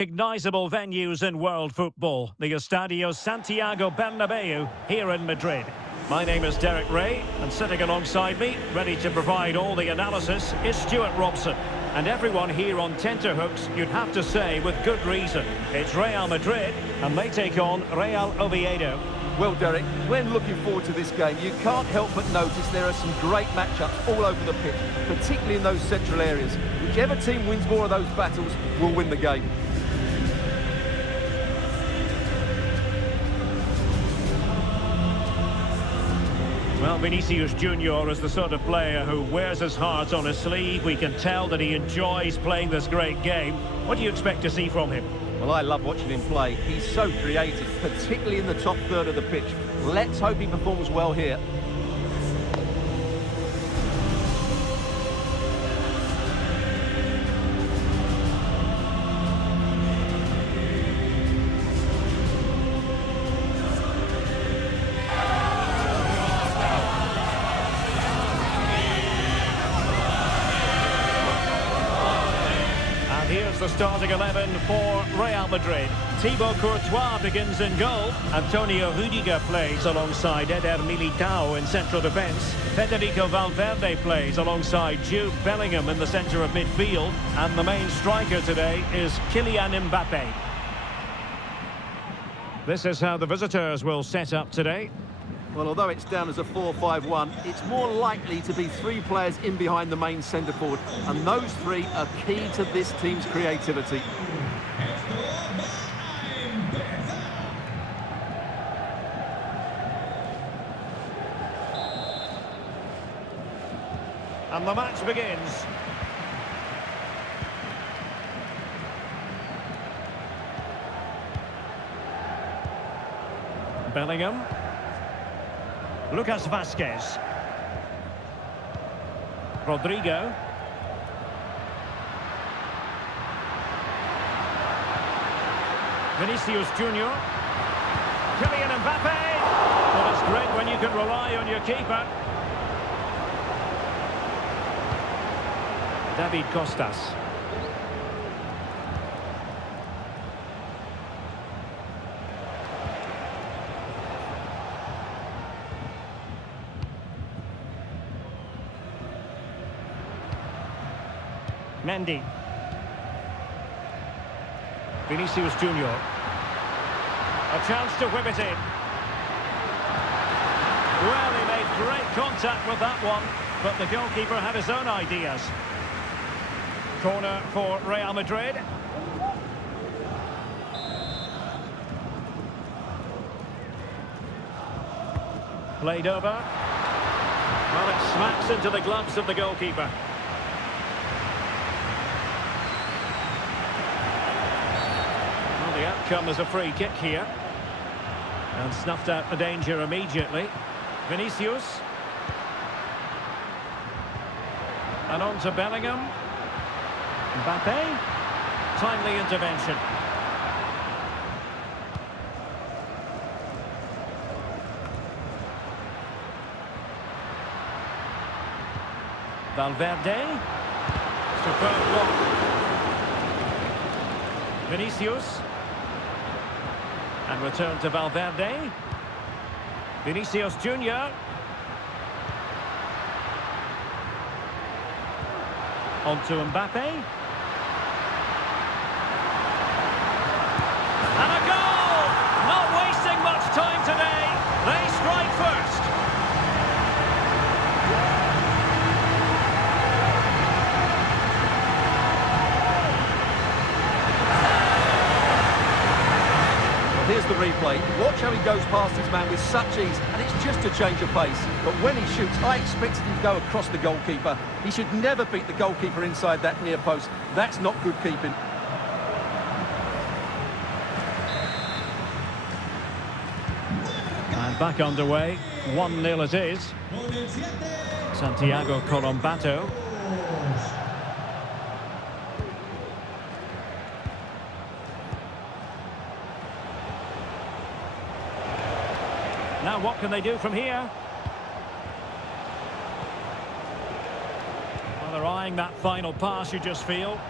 Recognizable venues in world football, the Estadio Santiago Bernabeu here in Madrid. My name is Derek Ray, and sitting alongside me, ready to provide all the analysis, is Stuart Robson. And everyone here on tenterhooks, you'd have to say with good reason. It's Real Madrid, and they take on Real Oviedo. Well, Derek, when looking forward to this game, you can't help but notice there are some great matchups all over the pitch, particularly in those central areas. Whichever team wins more of those battles will win the game. Well, Vinicius Junior is the sort of player who wears his heart on his sleeve. We can tell that he enjoys playing this great game. What do you expect to see from him? Well, I love watching him play. He's so creative, particularly in the top third of the pitch. Let's hope he performs well here. Here's the starting 11 for Real Madrid. Thibaut Courtois begins in goal. Antonio Rudiger plays alongside Eder Militao in central defence. Federico Valverde plays alongside Jude Bellingham in the centre of midfield. And the main striker today is Kylian Mbappe. This is how the visitors will set up today. Well, although it's down as a 4-5-1, it's more likely to be three players in behind the main centre-forward, and those three are key to this team's creativity. And the match begins. Bellingham. Lucas Vázquez. Rodrigo. Vinicius Junior. Kylian Mbappe. Well, it's great when you can rely on your keeper. David Costas. Mendy. Vinicius Junior. A chance to whip it in. Well, he made great contact with that one, but the goalkeeper had his own ideas. Corner for Real Madrid. Played over. Well, it smacks into the gloves of the goalkeeper. The outcome is a free kick here. And snuffed out the danger immediately. Vinicius. And on to Bellingham. Mbappe. Timely intervention. Valverde. Superb block. Vinicius. And return to Valverde. Vinicius Junior. On to Mbappe. And a goal! Not wasting much time today. They strike first. Here's the replay. Watch how he goes past his man with such ease, and it's just a change of pace. But when he shoots, I expected him to go across the goalkeeper. He should never beat the goalkeeper inside that near post. That's not good keeping. And back underway. 1-0 it is. Santiago Colombato. Now what can they do from here? Well, they're eyeing that final pass, you just feel.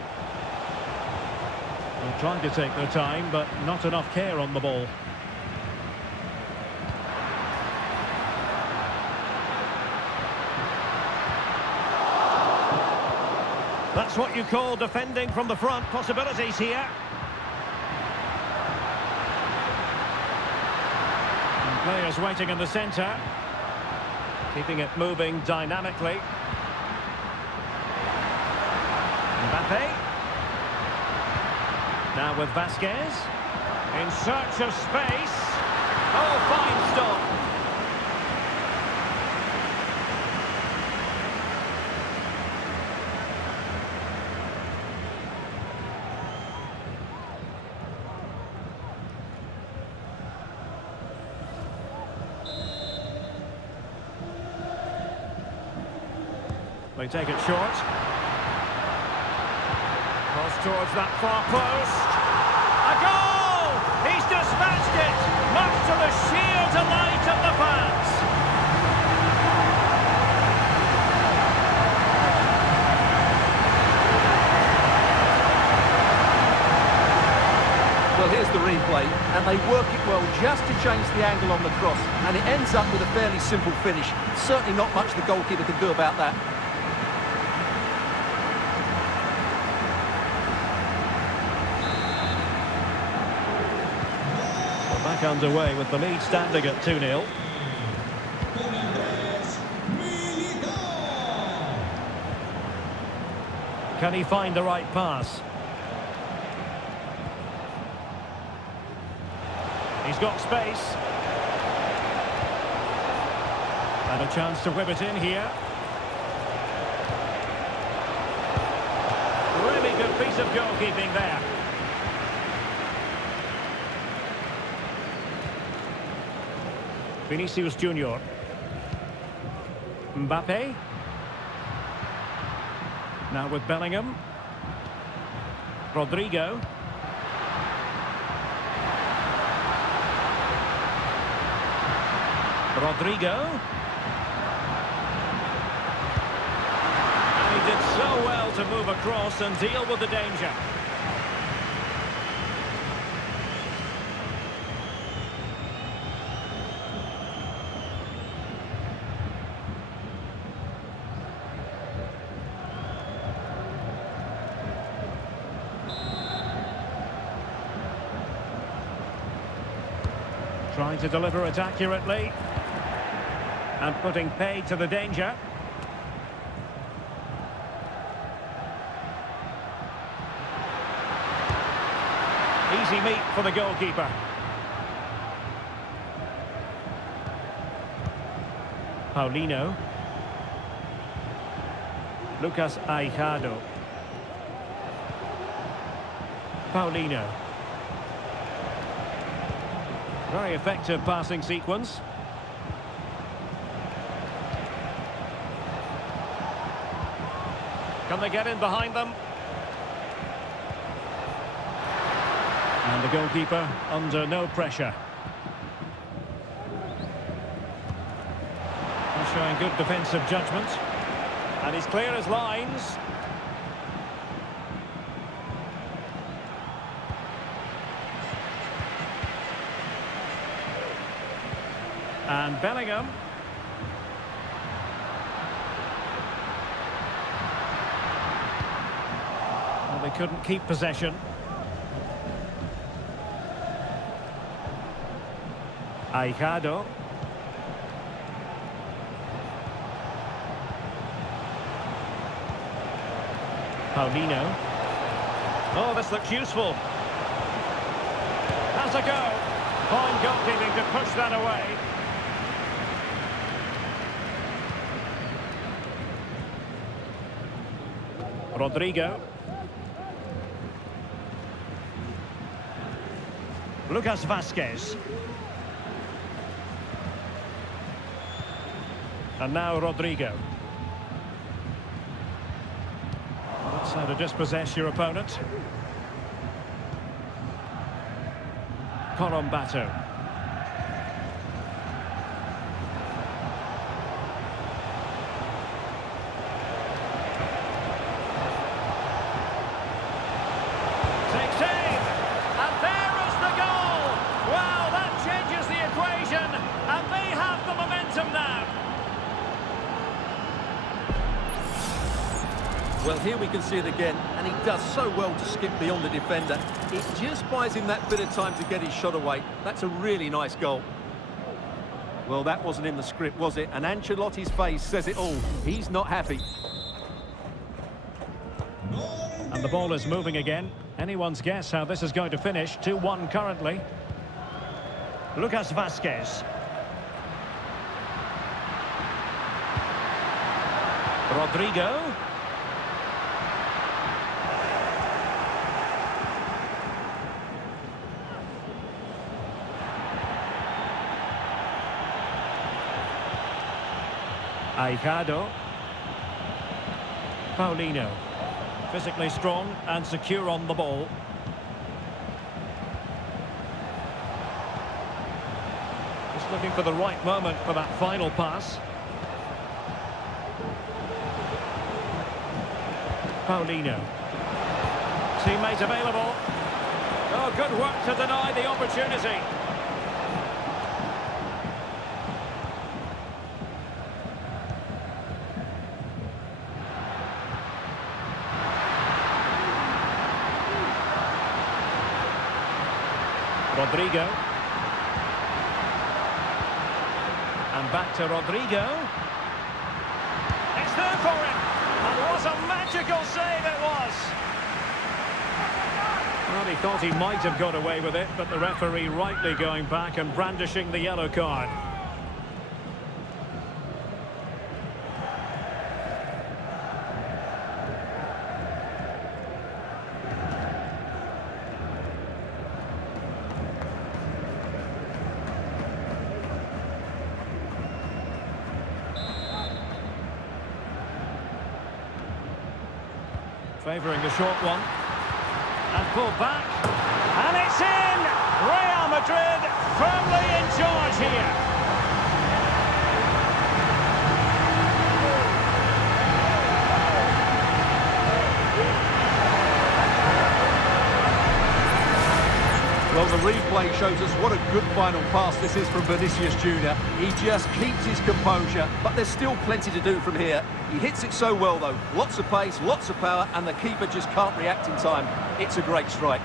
Trying to take their time, but not enough care on the ball. That's what you call defending from the front. Possibilities here. And players waiting in the centre. Keeping it moving dynamically. Mbappe. Now with Vasquez. In search of space. Oh, fine stop. They take it short. Cross towards that far post. A goal! He's dispatched it! Much to the sheer delight of the fans. Well, here's the replay, and they work it well just to change the angle on the cross, and it ends up with a fairly simple finish. Certainly not much the goalkeeper can do about that. Back underway with the lead standing at 2-0. Can he find the right pass? He's got space. And a chance to whip it in here. Really good piece of goalkeeping there. Vinicius Junior. Mbappe. Now with Bellingham. Rodrigo. And he did so well to move across and deal with the danger. Trying to deliver it accurately. And putting paid to the danger. Easy meat for the goalkeeper. Paulino. Lucas Aijado. Paulino. Very effective passing sequence. Can they get in behind them? And the goalkeeper under no pressure. He's showing good defensive judgment. And he's clear as lines. And Bellingham. Well, they couldn't keep possession. Aijado. Paulino. Oh, this looks useful. Has a go. Fine goalkeeping to push that away. Rodrigo. Lucas Vasquez. And now Rodrigo. That's how to dispossess your opponent. Corombato. Takes aim. Well, here we can see it again, and he does so well to skip beyond the defender. It just buys him that bit of time to get his shot away. That's a really nice goal. Well, that wasn't in the script, was it? And Ancelotti's face says it all. He's not happy. And the ball is moving again. Anyone's guess how this is going to finish. 2-1 currently. Lucas Vazquez. Rodrigo. Aijado. Paulino. Physically strong and secure on the ball. Just looking for the right moment for that final pass. Paulino. Teammate available. Oh, good work to deny the opportunity. Rodrigo. And back to Rodrigo. It's there for him. And what a magical save it was. Well, he thought he might have got away with it, but the referee rightly going back and brandishing the yellow card. Favouring the short one. And pulled back. And it's in! Real Madrid firmly in charge here. Well, the replay shows us what a good final pass this is from Vinicius Jr. He just keeps his composure, but there's still plenty to do from here. He hits it so well, though. Lots of pace, lots of power, and the keeper just can't react in time. It's a great strike.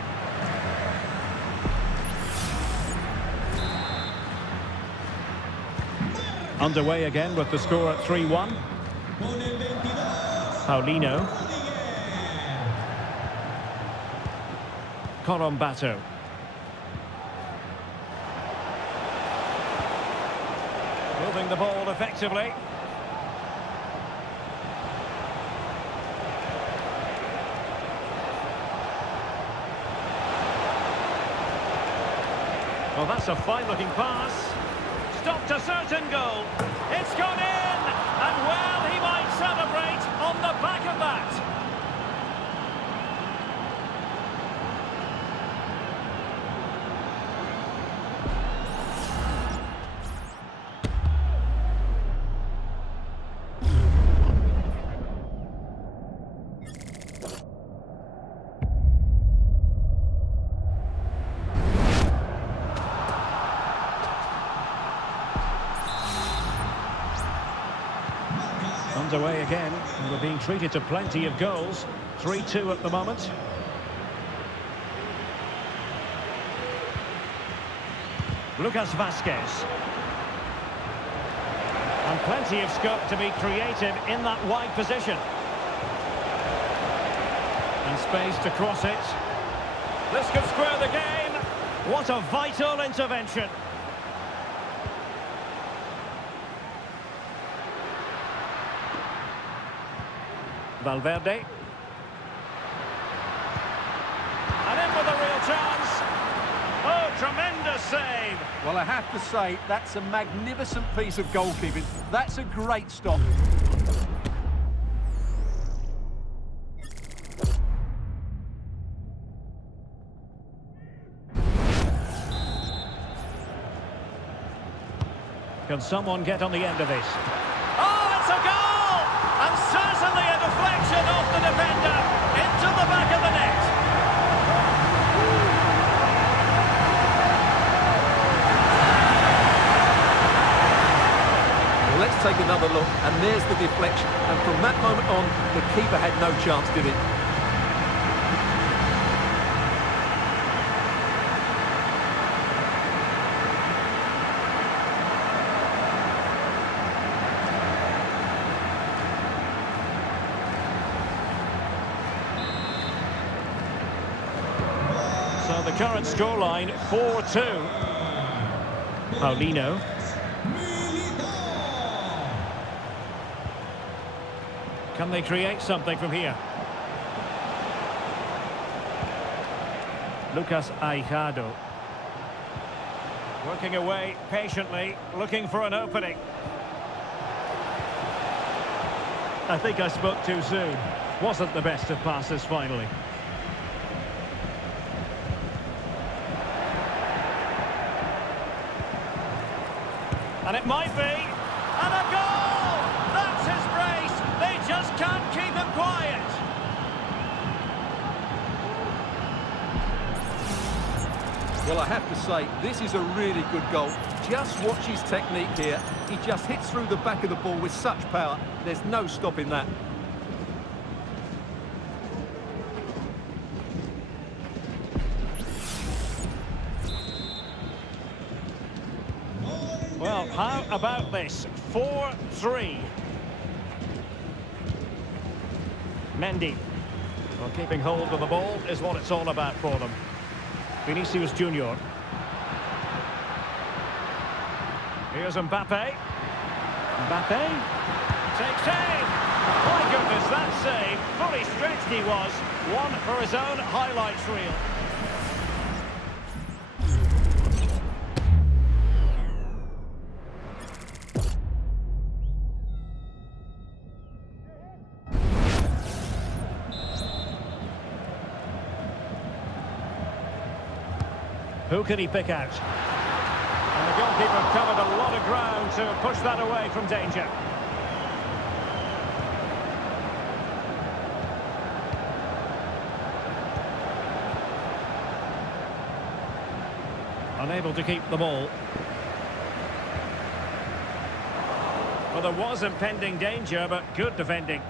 Underway again with the score at 3-1. Paulino. Corombato. Moving the ball effectively. Well, that's a fine-looking pass. Stopped a certain goal. It's gone in! And, well, he might celebrate on the back of that. Underway again, and we're being treated to plenty of goals. 3-2 at the moment. Lucas Vazquez. And plenty of scope to be creative in that wide position. And space to cross it. This could square the game. What a vital intervention. Valverde. And in with a real chance. Oh, tremendous save. Well, I have to say, that's a magnificent piece of goalkeeping. That's a great stop. Can someone get on the end of this? Oh, it's a goal! And certainly a deflection off the defender into the back of the net. Well, let's take another look, and there's the deflection. And from that moment on, the keeper had no chance, did he? So the current scoreline, 4-2. Paulino. Can they create something from here? Lucas Aijado. Working away patiently, looking for an opening. I think I spoke too soon. Wasn't the best of passes finally. And it might be. And a goal! That's his brace. They just can't keep him quiet. Well, I have to say, this is a really good goal. Just watch his technique here. He just hits through the back of the ball with such power. There's no stopping that. Well, how about this? 4-3. Mendy. Well, keeping hold of the ball is what it's all about for them. Vinicius Junior. Here's Mbappe. Mbappe takes aim. My goodness, that save. Fully stretched he was. One for his own highlights reel. Who can he pick out? And the goalkeeper covered a lot of ground to push that away from danger. Unable to keep the ball. Well, there was impending danger, but good defending.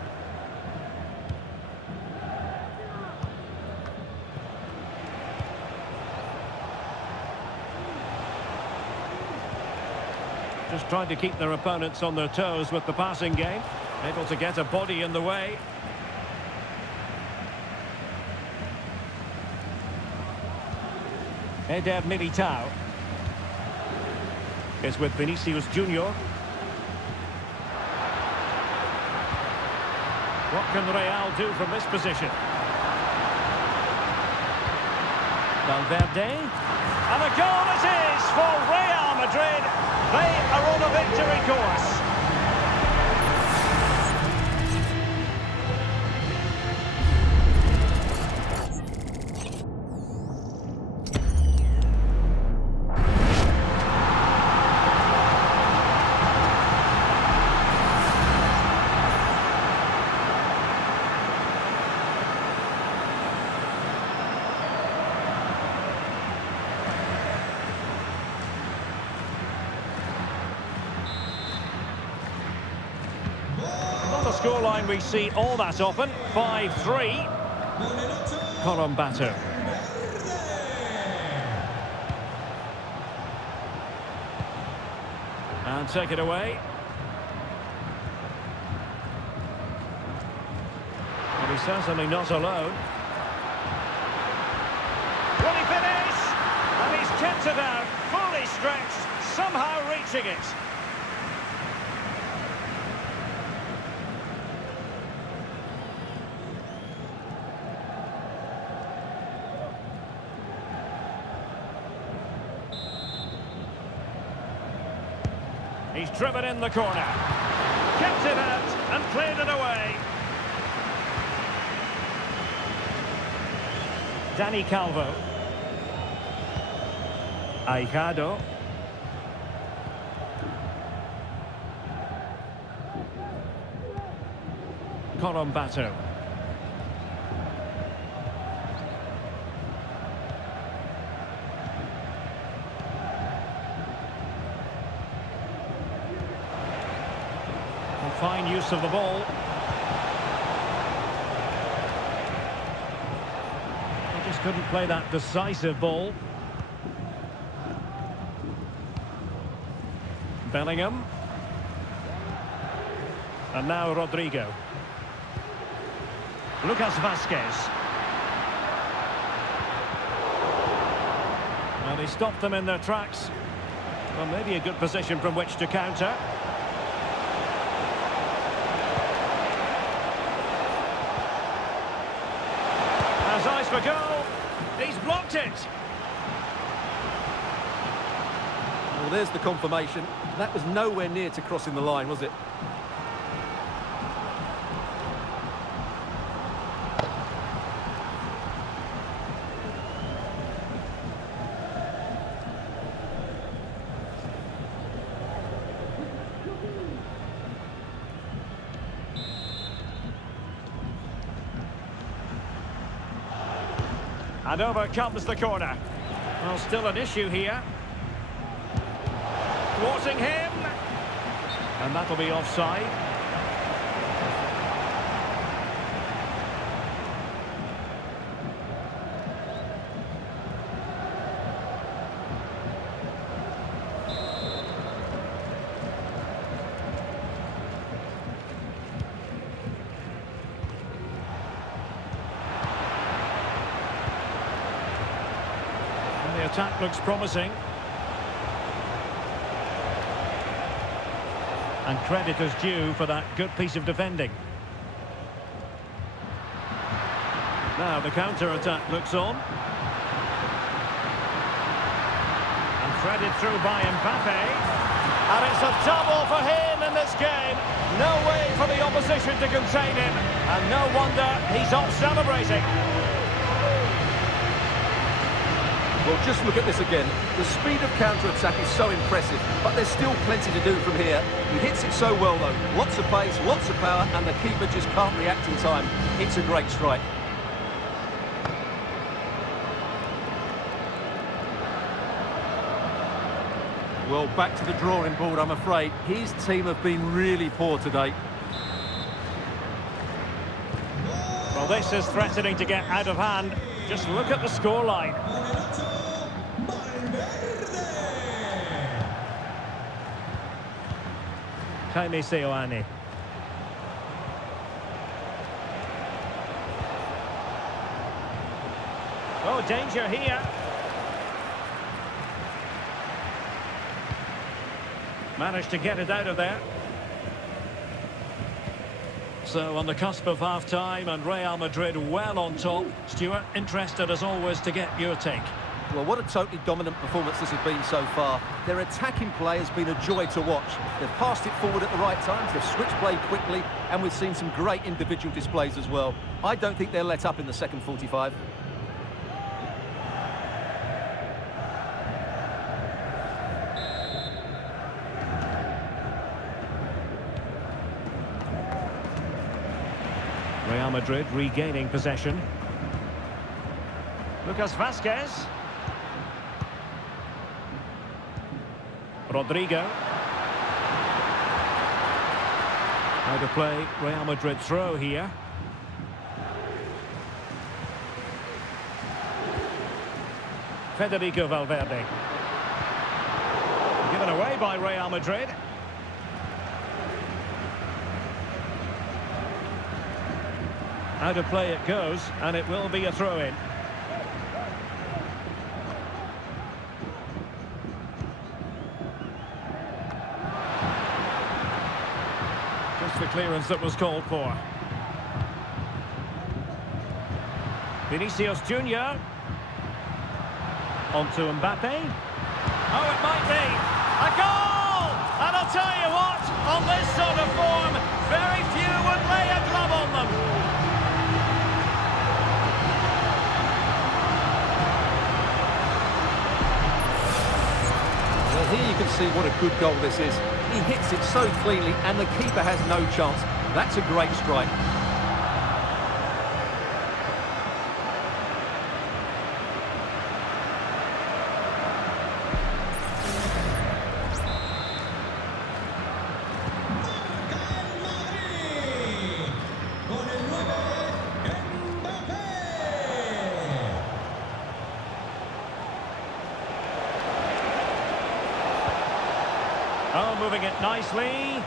Just trying to keep their opponents on their toes with the passing game. Able to get a body in the way. Eder Militao is with Vinicius Junior. What can Real do from this position? Valverde. And a goal it is for Real Madrid. They are on a victory course. Scoreline we see all that often, 5-3. Colombato. And take it away. But he's certainly not alone. Will he finish? And he's kept it out, fully stretched, somehow reaching it. He's driven in the corner. Kept it out and cleared it away. Dani Calvo. Aijado. Colombato. Fine use of the ball. He just couldn't play that decisive ball. Bellingham. And now Rodrigo. Lucas Vazquez. Well, he stopped them in their tracks. Well, maybe a good position from which to counter. Has eyes for goal. He's blocked it. Well, there's the confirmation. That was nowhere near to crossing the line, was it? And over comes the corner. Well, still an issue here. Thwarting him. And that'll be offside. And the attack looks promising. And credit is due for that good piece of defending. Now the counter-attack looks on. And threaded through by Mbappe. And it's a double for him in this game. No way for the opposition to contain him. And no wonder he's off celebrating. Well, just look at this again. The speed of counter-attack is so impressive, but there's still plenty to do from here. He hits it so well, though. Lots of pace, lots of power, and the keeper just can't react in time. It's a great strike. Well, back to the drawing board, I'm afraid. His team have been really poor today. Well, this is threatening to get out of hand. Just look at the scoreline. Jaime Seoane. Oh, danger here. Managed to get it out of there. So on the cusp of half-time and Real Madrid well on top. Stuart, interested as always to get your take. Well, what a totally dominant performance this has been so far. Their attacking play has been a joy to watch. They've passed it forward at the right times, they've switched play quickly, and we've seen some great individual displays as well. I don't think they'll let up in the second 45. Real Madrid regaining possession. Lucas Vazquez. Rodrigo. Out of play, Real Madrid throw here. Federico Valverde. Given away by Real Madrid. Out of play it goes, and it will be a throw-in. Just the clearance that was called for. Vinicius Junior. On to Mbappe. Oh, it might be. A goal! And I'll tell you what, on this sort of form, very few would lay a glove on them. Well, here you can see what a good goal this is. He hits it so cleanly and the keeper has no chance. That's a great strike. Oh, moving it nicely.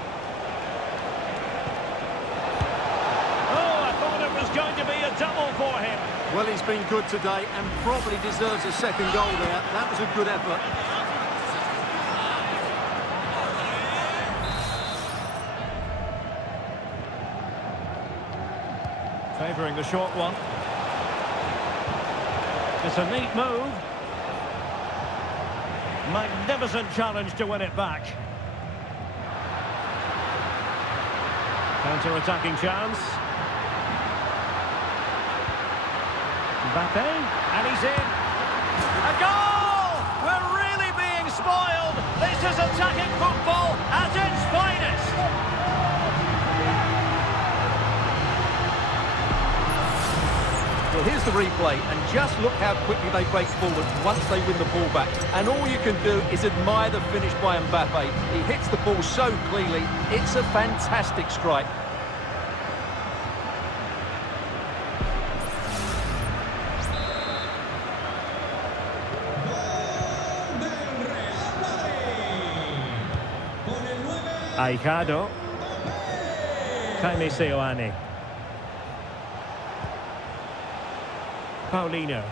Oh, I thought it was going to be a double for him. Well, he's been good today and probably deserves a second goal there. That was a good effort. Favouring the short one. It's a neat move. Magnificent challenge to win it back. Counter-attacking chance. Mbappe, and he's in. A goal! We're really being spoiled. This is attacking football at its finest. Well, here's the replay, and just look how quickly they break forward once they win the ball back. And all you can do is admire the finish by Mbappe. He hits the ball so cleanly. It's a fantastic strike. Aijado. Jaime Seoane. Paulino.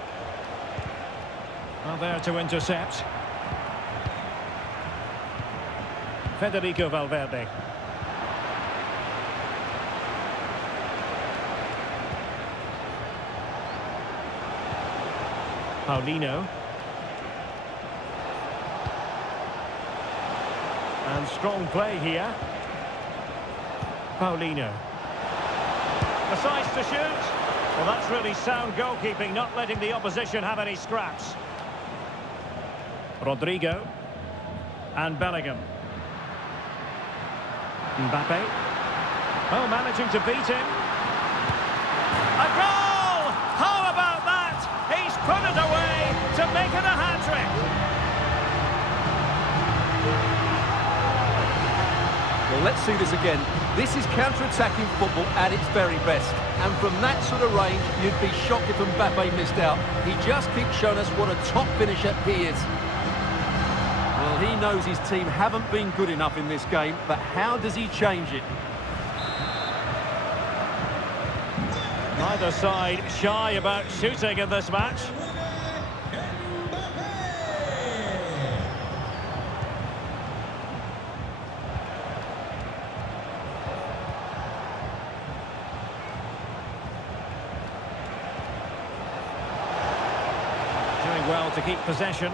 Well, there to intercept. Federico Valverde. Paulino. And strong play here. Paulino. Decides to shoot. Well, that's really sound goalkeeping, not letting the opposition have any scraps. Rodrigo. And Bellingham. Mbappe. Oh, managing to beat him. A goal! How about that? He's put it away to make it a hat-trick. Well, let's see this again. This is counter-attacking football at its very best. And from that sort of range, you'd be shocked if Mbappe missed out. He just keeps showing us what a top finisher he is. Well, he knows his team haven't been good enough in this game, but how does he change it? Neither side shy about shooting in this match. Doing well to keep possession.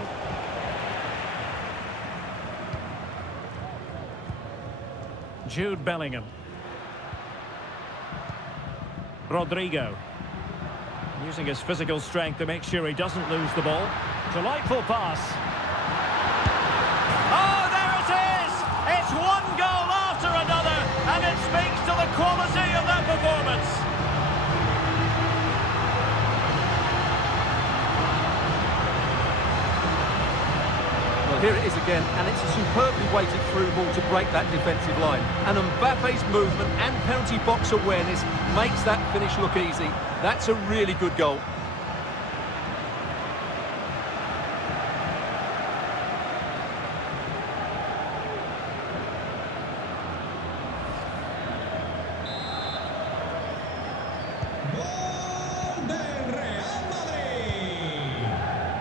Jude Bellingham. Rodrigo. Using his physical strength to make sure he doesn't lose the ball. Delightful pass. Oh, there it is! It's one goal after another, and it speaks to the quality of their performance. Well, here it is again, and it's a superbly weighted through ball to break that defensive line. And Mbappe's movement and penalty box awareness makes that finish look easy. That's a really good goal.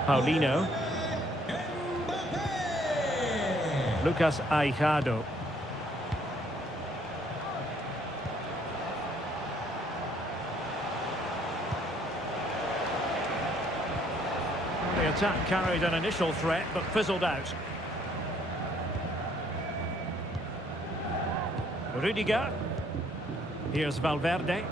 Paulino. Lucas Aijado. The attack carried an initial threat, but fizzled out. Rudiger. Here's Valverde.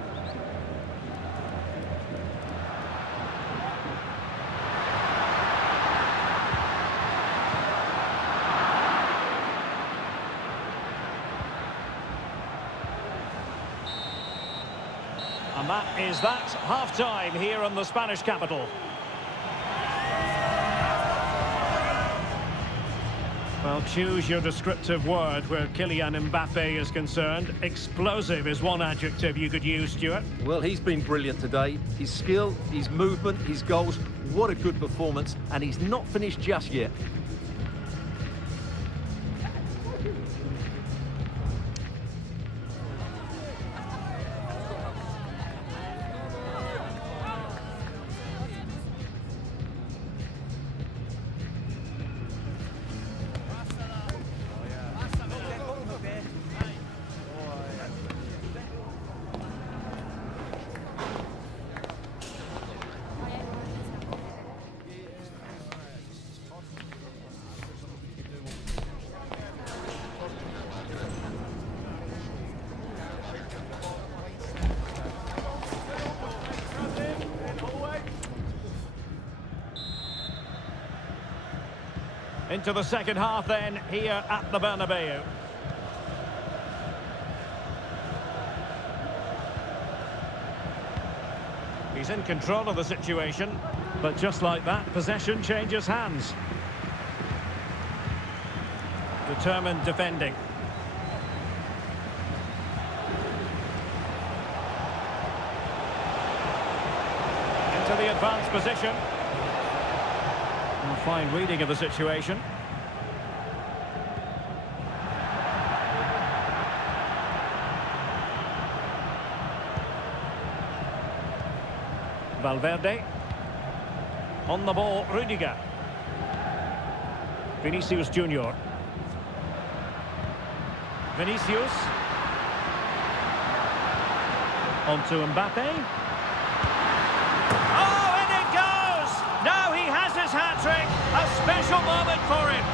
And that is that half-time here in the Spanish capital. Well, choose your descriptive word where Kylian Mbappe is concerned. Explosive is one adjective you could use, Stuart. Well, he's been brilliant today. His skill, his movement, his goals, what a good performance. And he's not finished just yet. Into the second half then, here at the Bernabeu. He's in control of the situation, but just like that, possession changes hands. Determined defending. Into the advanced position. A fine reading of the situation. Valverde. On the ball, Rudiger. Vinicius Junior. Vinicius. On to Mbappe. Oh, in it goes! Now he has his hat-trick. A special moment for him.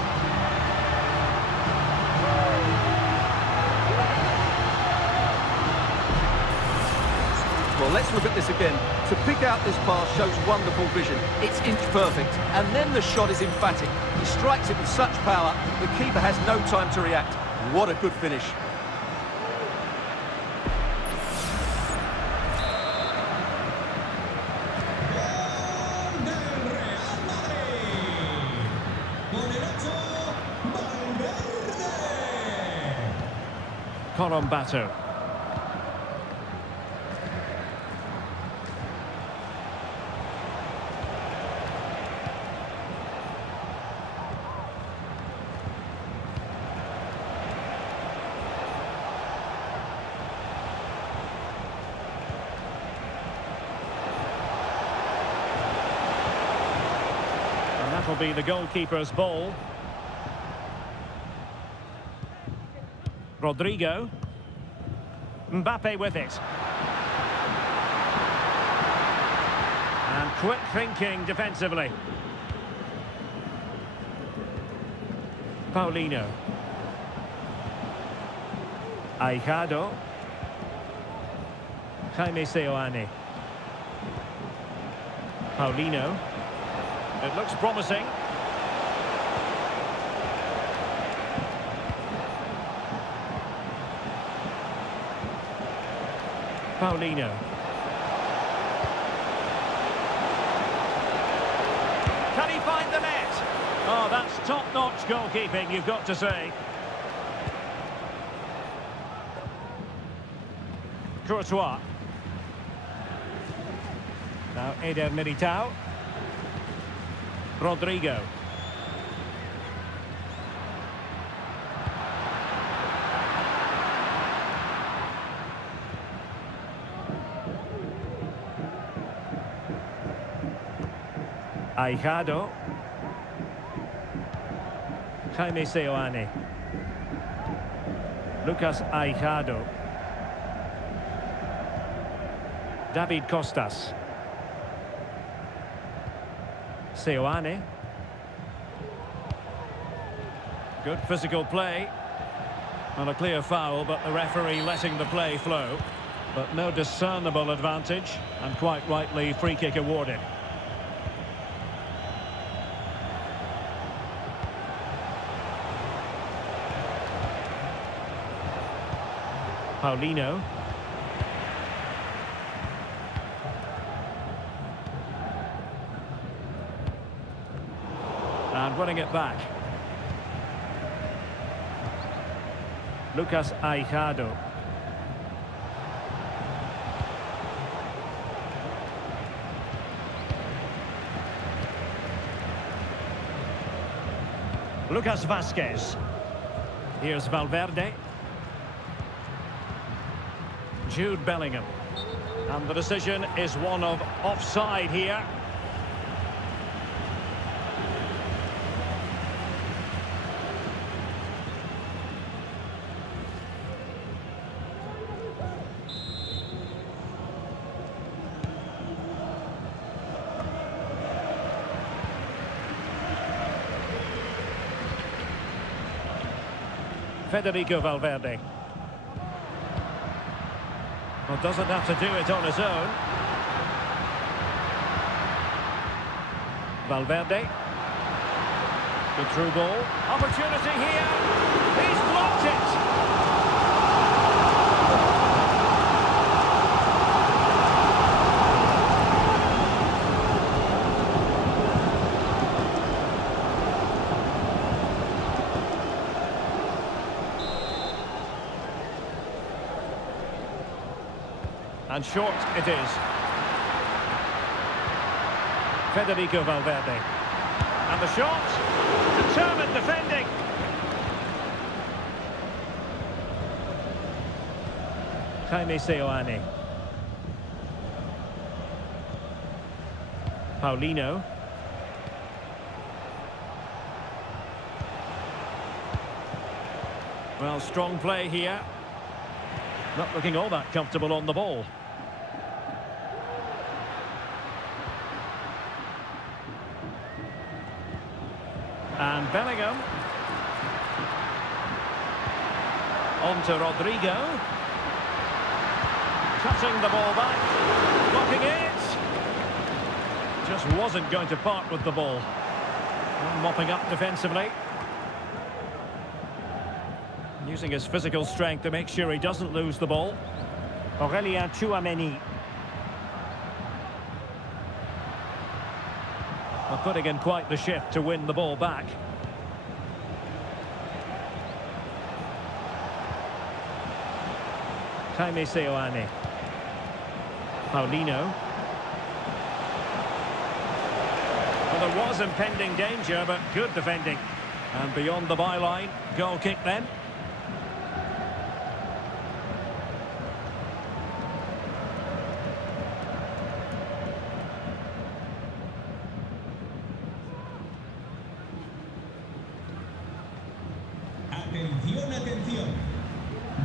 Well, let's look at this again. To pick out this pass shows wonderful vision. It's inch perfect. And then the shot is emphatic. He strikes it with such power, the keeper has no time to react. What a good finish. Corombato. And that'll be the goalkeeper's ball. Rodrigo. Mbappe with it. And quick thinking defensively. Paulinho. Aijado. Jaime Seoane. Paulinho. It looks promising. Paulinho. Can he find the net? Oh, that's top-notch goalkeeping, you've got to say. Courtois. Now Eder Militao. Rodrigo. Aijado. Jaime Seoane. Lucas Aijado. David Costas. Seoane. Good physical play. And a clear foul, but the referee letting the play flow. But no discernible advantage, and quite rightly free kick awarded. Paulinho. And winning it back. Lucas Aijado. Lucas Vazquez. Here's Valverde. Jude Bellingham. And the decision is one of offside here. Federico Valverde. Well, doesn't have to do it on his own. Valverde. The through ball. Opportunity here. He's blocked it. And short it is. Federico Valverde. And the shot. Determined defending. Jaime Seoane. Paulino. Well, strong play here. Not looking all that comfortable on the ball. And Bellingham. On to Rodrigo. Cutting the ball back. Blocking it. Just wasn't going to part with the ball. And mopping up defensively. Using his physical strength to make sure he doesn't lose the ball. Aurélien Tchouaméni. Well, putting in quite the shift to win the ball back. Jaime Seoane. Paulino. Well, there was impending danger, but good defending. And beyond the byline, goal kick then. Atención, atención.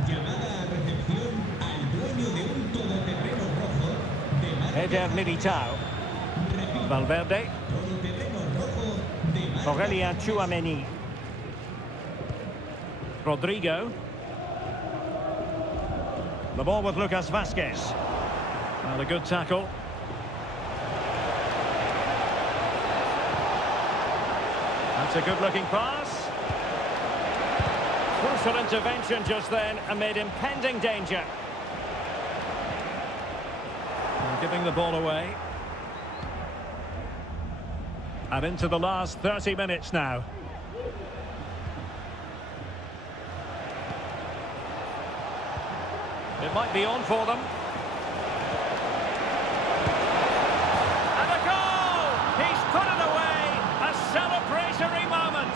Llamada a recepción al dueño de un todoterreno rojo de marca Eder Militao. Repito, Valverde. todoterreno rojo de marca Aurélien Tchouaméni. Rodrigo. The ball with Lucas Vázquez. And a good tackle. That's a good-looking pass. Crucial intervention just then amid impending danger. And giving the ball away. And into the last 30 minutes now. It might be on for them. And a goal! He's put it away! A celebratory moment!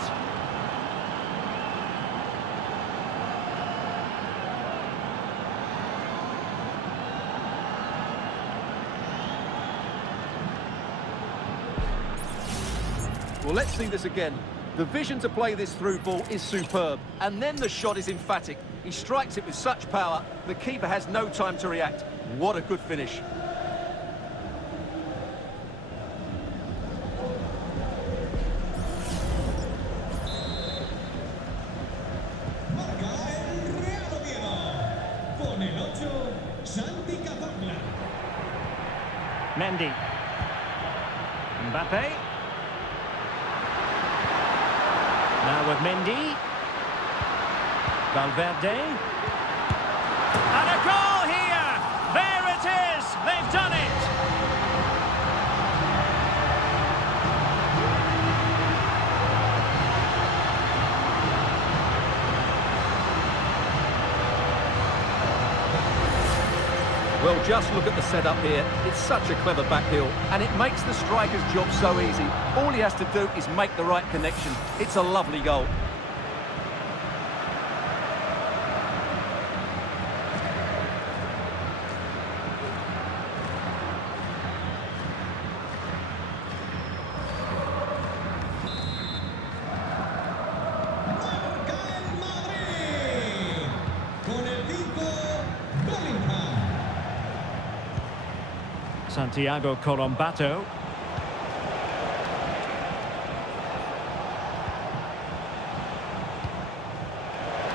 Well, let's see this again. The vision to play this through ball is superb, and then the shot is emphatic. He strikes it with such power, the keeper has no time to react. What a good finish. marca el Real Oviedo. Con el 8, Santi Cazorla. Mendy. Mbappe. Now with Mendy. Valverde. And a goal here! There it is! They've done it! Well, just look at the setup here. It's such a clever backheel, and it makes the striker's job so easy. All he has to do is make the right connection. It's a lovely goal. Marca el Madrid. Con el 5, Bellingham. Santiago Colombato.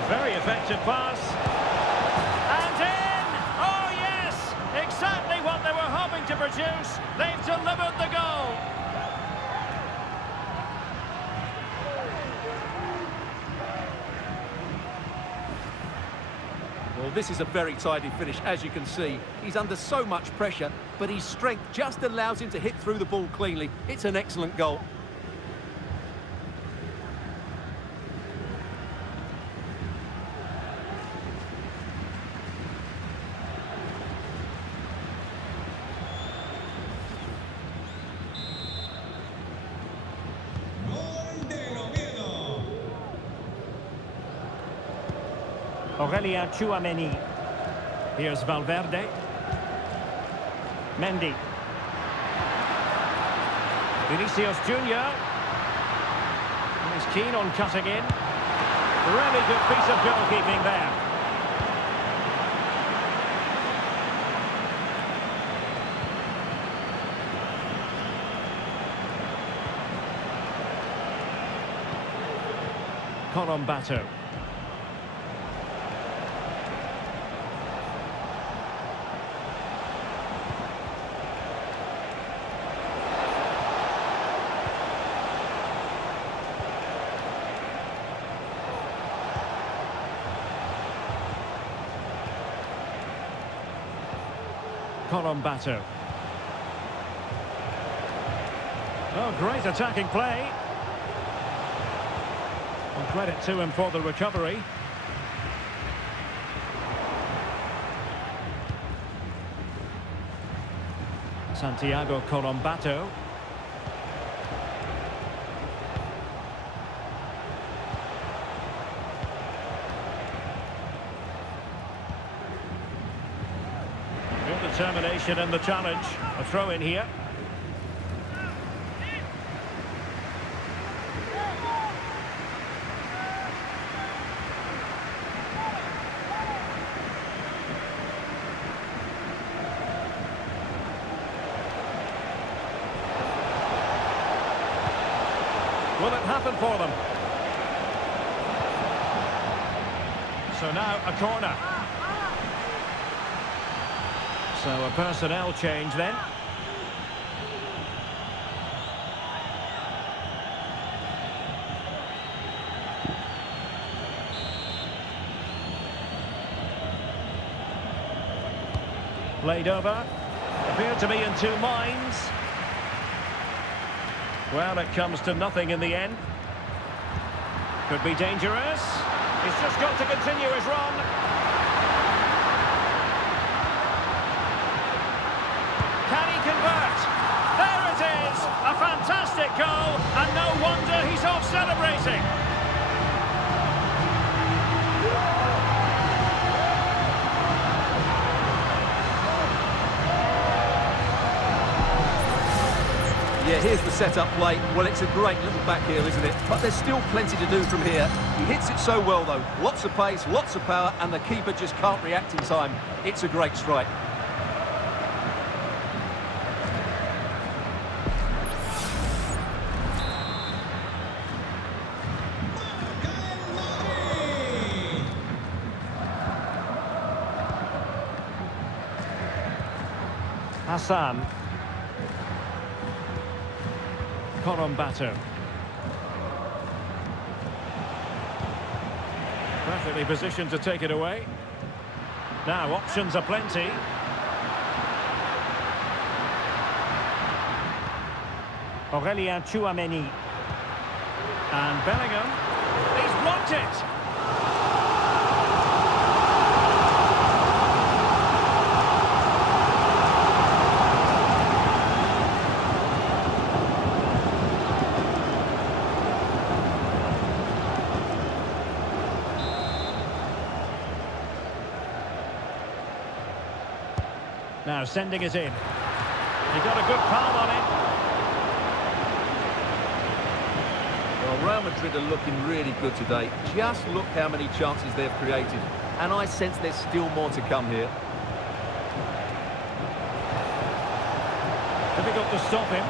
Very effective pass. And in! Oh yes! Exactly what they were hoping to produce. They've delivered the goal. Well, this is a very tidy finish, as you can see. He's under so much pressure, but his strength just allows him to hit through the ball cleanly. It's an excellent goal. Gol del Oviedo. Tchouaméni. Here's Valverde. Mendy. Vinicius Junior. He's keen on cutting in. Really good piece of goalkeeping there. Colombato. Colombato. Oh, great attacking play. Well, credit to him for the recovery. Santiago Colombato. Good determination in the challenge. A throw in here. Will it happen for them? So now a corner. So a personnel change then. Played over. Appeared to be in two minds. Well, it comes to nothing in the end. Could be dangerous. He's just got to continue his run. Can he convert? There it is! A fantastic goal, and no wonder he's off celebrating. Yeah, here's the set-up play. Well, it's a great little back heel, isn't it? But there's still plenty to do from here. He hits it so well, though. Lots of pace, lots of power, and the keeper just can't react in time. It's a great strike. Hassan. Colombato. Perfectly positioned to take it away. Now options are plenty. Tchouaméni. And Bellingham. He's blocked it. Now sending it in. He got a good palm on it. Well, Real Madrid are looking really good today. Just look how many chances they've created. And I sense there's still more to come here. Difficult to stop him.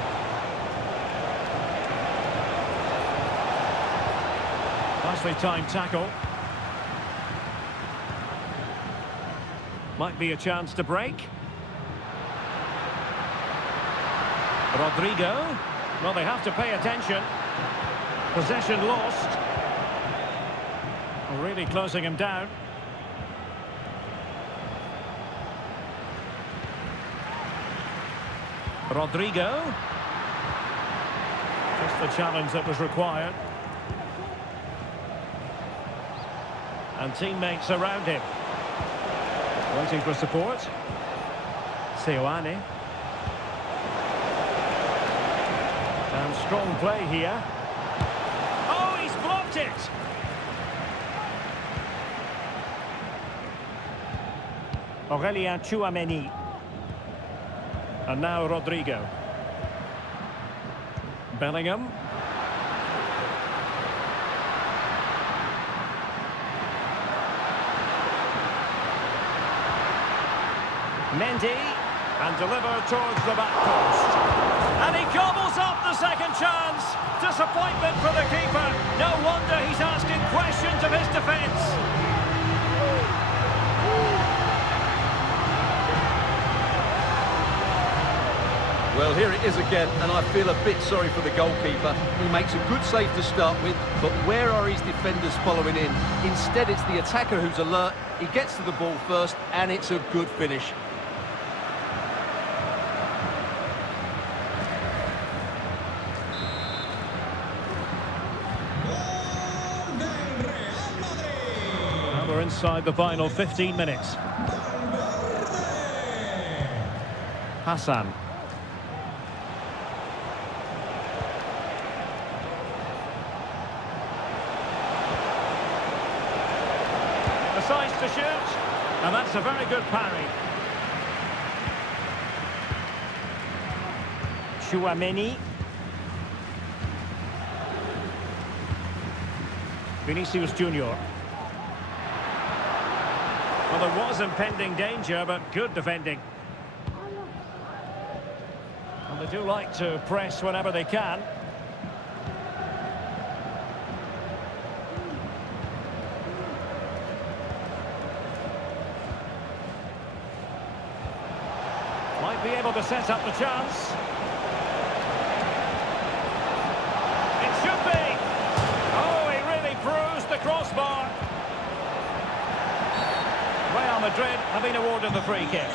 Nicely timed tackle. Might be a chance to break. Rodrigo. Well, they have to pay attention. Possession lost. Really closing him down. Rodrigo. Just the challenge that was required. And teammates around him. Waiting for support. Seoane. And strong play here. Oh, he's blocked it! Aurelien Tchouameni. And now Rodrigo. Bellingham. Mendy, and delivered towards the back post. And he gobbles up the second chance. Disappointment for the keeper. No wonder he's asking questions of his defence. Well, here it is again, and I feel a bit sorry for the goalkeeper. He makes a good save to start with, but where are his defenders following in? Instead, it's the attacker who's alert. He gets to the ball first, and it's a good finish. Well, we're inside the final 15 minutes. Hassan. Decides to shoot, and that's a very good parry. Tchouameni. Vinicius Junior. Well, there was impending danger, but good defending. And they do like to press whenever they can. Might be able to set up the chance. It should be. Oh, he really bruised the crossbar. Real Madrid have been awarded the free kick.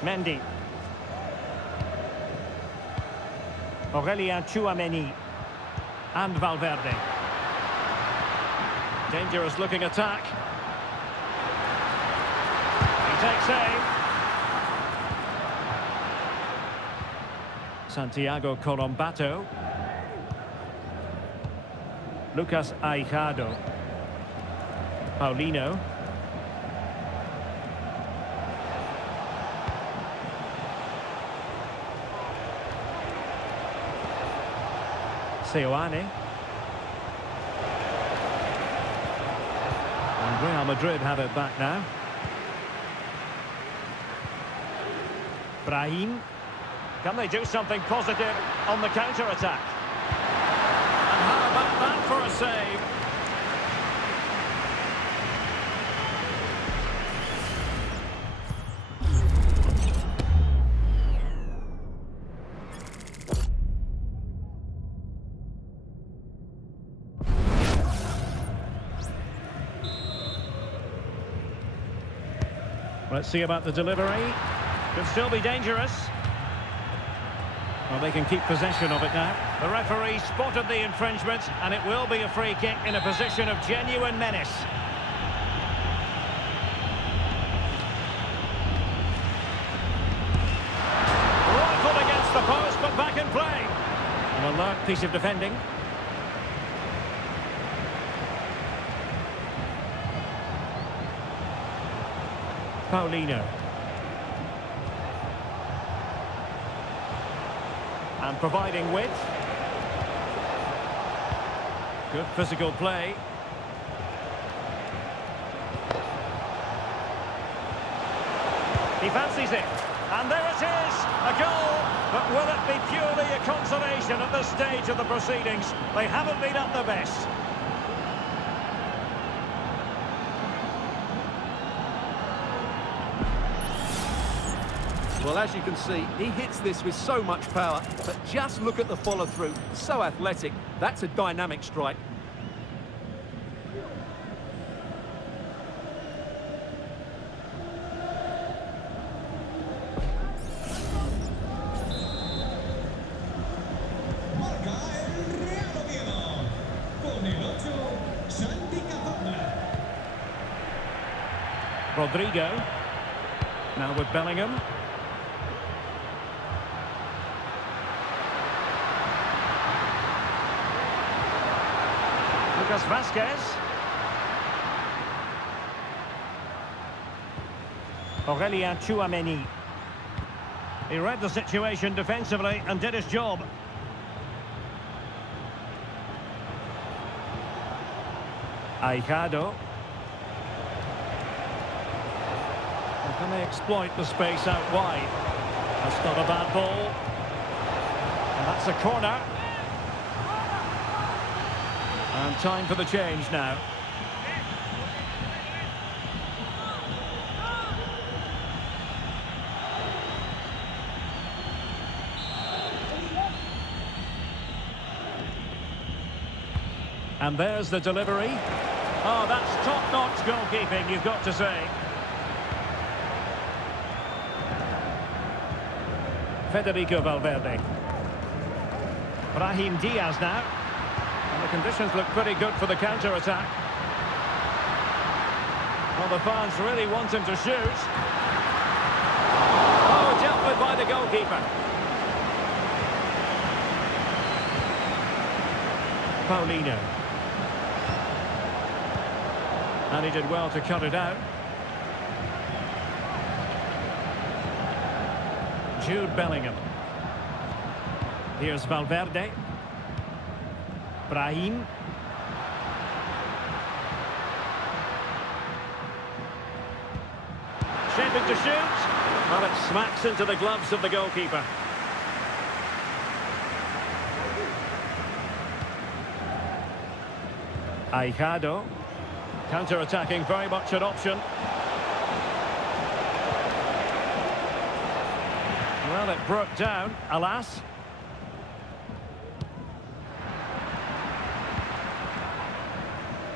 Mendy. Aurelien Tchouameni. And Valverde. Dangerous looking attack. He takes aim. Santiago Colombato. Lucas Aijado. Paulino. Seoane. And Real Madrid have it back now. Brahim. Can they do something positive on the counter-attack? And how about that for a save? Let's see about the delivery. Could still be dangerous. Well, they can keep possession of it now. The referee spotted the infringement, and it will be a free kick in a position of genuine menace. Rifled against the post, but back in play. An alert piece of defending. Paulino. And providing width. Good physical play. He fancies it. And there it is, a goal. But will it be purely a consolation at this stage of the proceedings? They haven't been at their best. Well, as you can see, he hits this with so much power, but just look at the follow-through. So athletic. That's a dynamic strike. Marca el Real Oviedo. Con el 8, Santi Cazorla. Rodrigo. Now with Bellingham. Lucas Vazquez. Aurelien Tchouameni. He read the situation defensively and did his job. Aijado. Can they exploit the space out wide? That's not a bad ball. And that's a corner. And time for the change now. And there's the delivery. Oh, that's top-notch goalkeeping, you've got to say. Federico Valverde. Brahim Diaz now. And the conditions look pretty good for the counter-attack. Well, the fans really want him to shoot. Oh, dealt with by the goalkeeper. Paulinho. And he did well to cut it out. Jude Bellingham. Here's Valverde. Brahim. Shaping to shoot. Well, it smacks into the gloves of the goalkeeper. Aijado. Counter-attacking, very much an option. Well, it broke down, alas.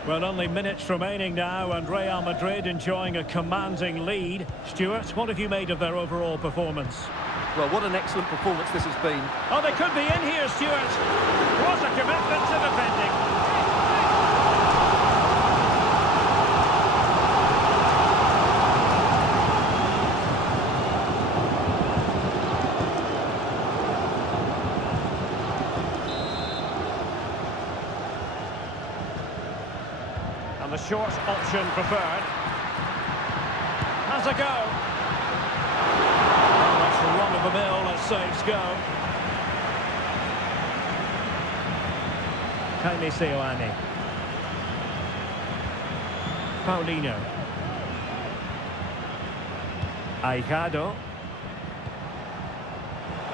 Well, only minutes remaining now, and Real Madrid enjoying a commanding lead. Stuart, what have you made of their overall performance? Well, what an excellent performance this has been. Oh, they could be in here, Stuart. What a commitment to defending. The short option preferred. Has a go. Oh, that's run of the mill as saves go. Jaime Seoane. Paulinho. Aijado.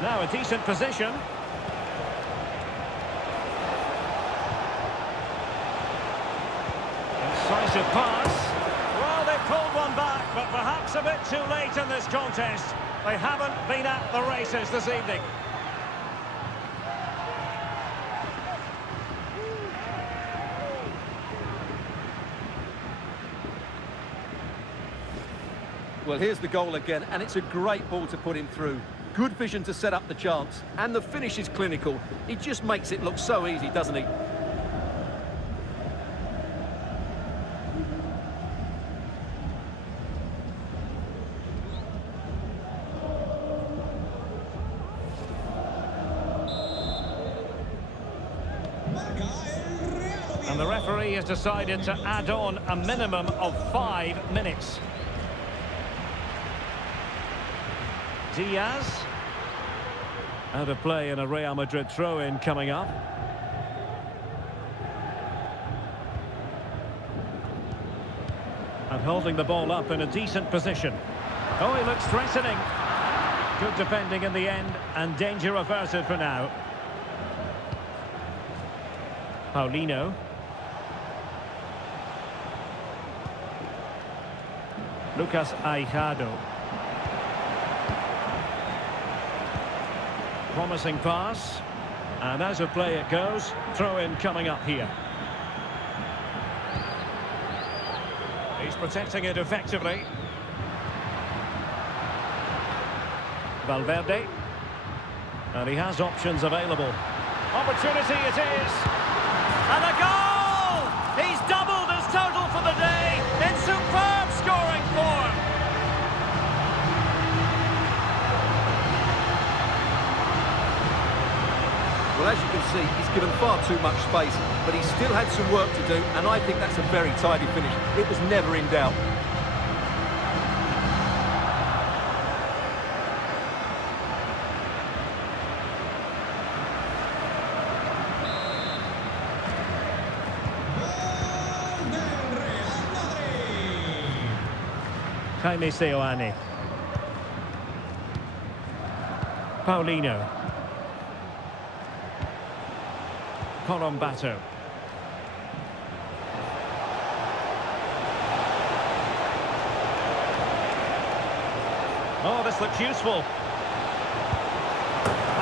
Now a decent position. Decisive pass. Well, they pulled one back, but perhaps a bit too late in this contest. They haven't been at the races this evening. Well, here's the goal again, and it's a great ball to put him through. Good vision to set up the chance, and the finish is clinical. He just makes it look so easy, doesn't he? And the referee has decided to add on a minimum of 5 minutes. Diaz. Out of play and a Real Madrid throw-in coming up. And holding the ball up in a decent position. Oh, he looks threatening. Good defending in the end, and danger averted for now. Paulinho. Lucas Aijado. Promising pass. And out of play it goes. Throw in coming up here. He's protecting it effectively. Valverde. And he has options available. Opportunity it is. And a goal! He's doubled his total for the day in superb scoring form. Well, as you can see, he's given far too much space, but he still had some work to do, and I think that's a very tidy finish. It was never in doubt. Jaime Seoane. Paulinho. Colombato. Oh, this looks useful.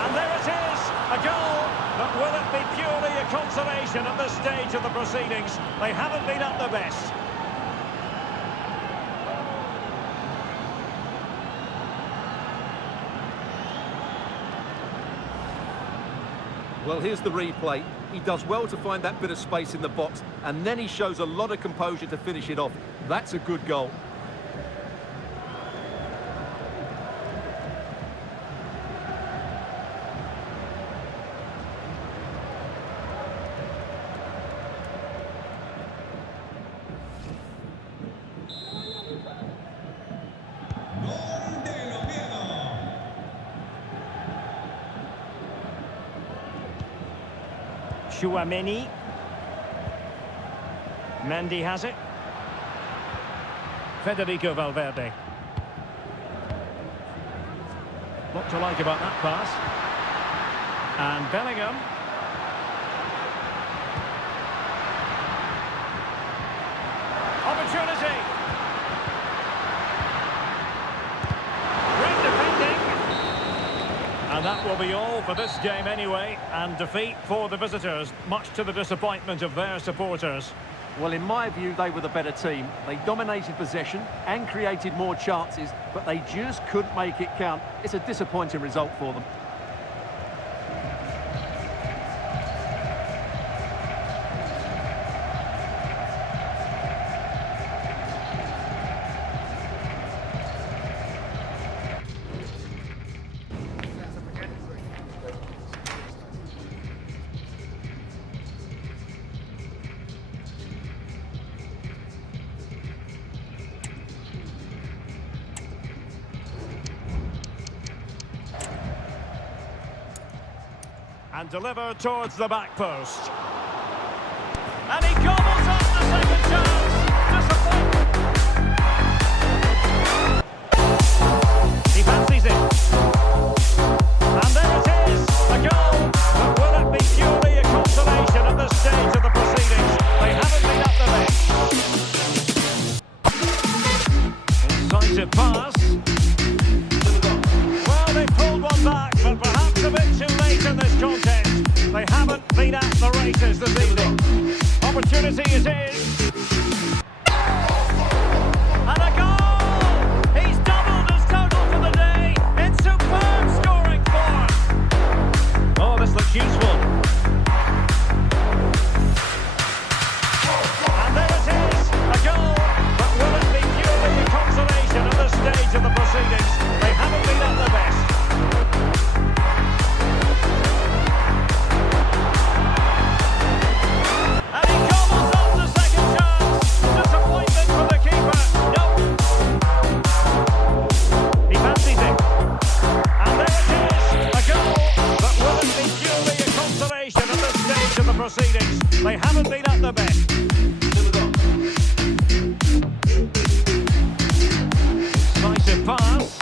And there it is, a goal. But will it be purely a consolation at this stage of the proceedings? They haven't been at their best. Well, here's the replay. He does well to find that bit of space in the box, and then he shows a lot of composure to finish it off. That's a good goal. Gol del Oviedo. Chouameni. Mendy has it. Federico Valverde. What to like about that pass. And Bellingham. Opportunity. Great defending. And that will be all for this game anyway. And defeat for the visitors, much to the disappointment of their supporters. Well, in my view, they were the better team. They dominated possession and created more chances, but they just couldn't make it count. It's a disappointing result for them. And deliver towards the back post. And he gobbles up the second chance. Disappointment. He fancies it. And there it is, a goal. But will it be purely a consolation at this stage of the proceedings? They haven't been up the bench. Incisive pass. Well, they pulled one back, but perhaps a bit too late in this contest. They haven't been at the races this evening. Opportunity it is. And a goal! He's doubled his total for the day in superb scoring form. Oh, this looks useful. And there it is, a goal. But will it be purely a consolation at this stage of the proceedings? They haven't been at their best. Proceedings. They haven't been at their best. Decisive pass.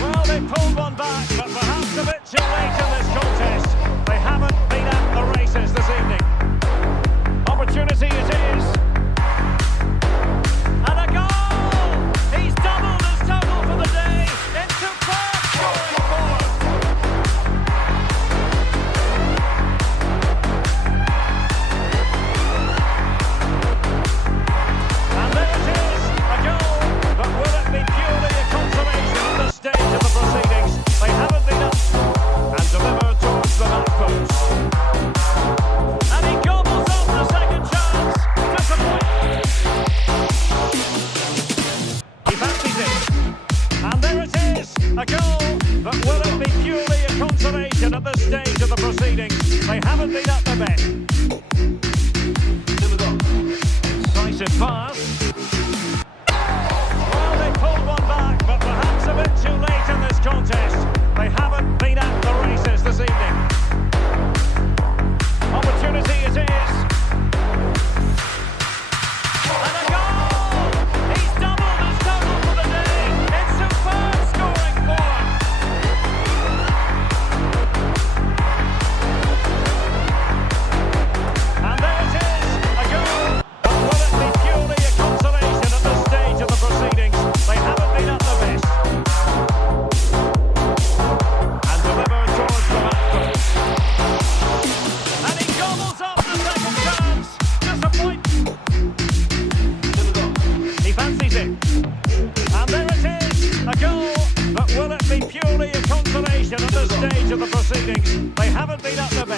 Well, they pulled one back, but perhaps a bit too late in this contest. They haven't been at the races this evening. Opportunity it is. And a goal! He's doubled his total for the day in superb scoring form. goal, but will it be purely a consolation at this stage of the proceedings? They haven't been at the best. Decisive pass. Well, they pulled one back, but perhaps a bit too late in this contest. They haven't been at the races this evening. Opportunity it is. And a goal! He's doubled his total for the day. It's superb scoring form. And there it is, a goal. But will it be purely a consolation at this stage of the proceedings? They haven't been at the best. And delivered towards the back post. And he gobbles up the second chance. Disappointing. He fancies it. And there it is, a goal. But will it be purely a consolation at this stage of the proceedings? They haven't been at the best.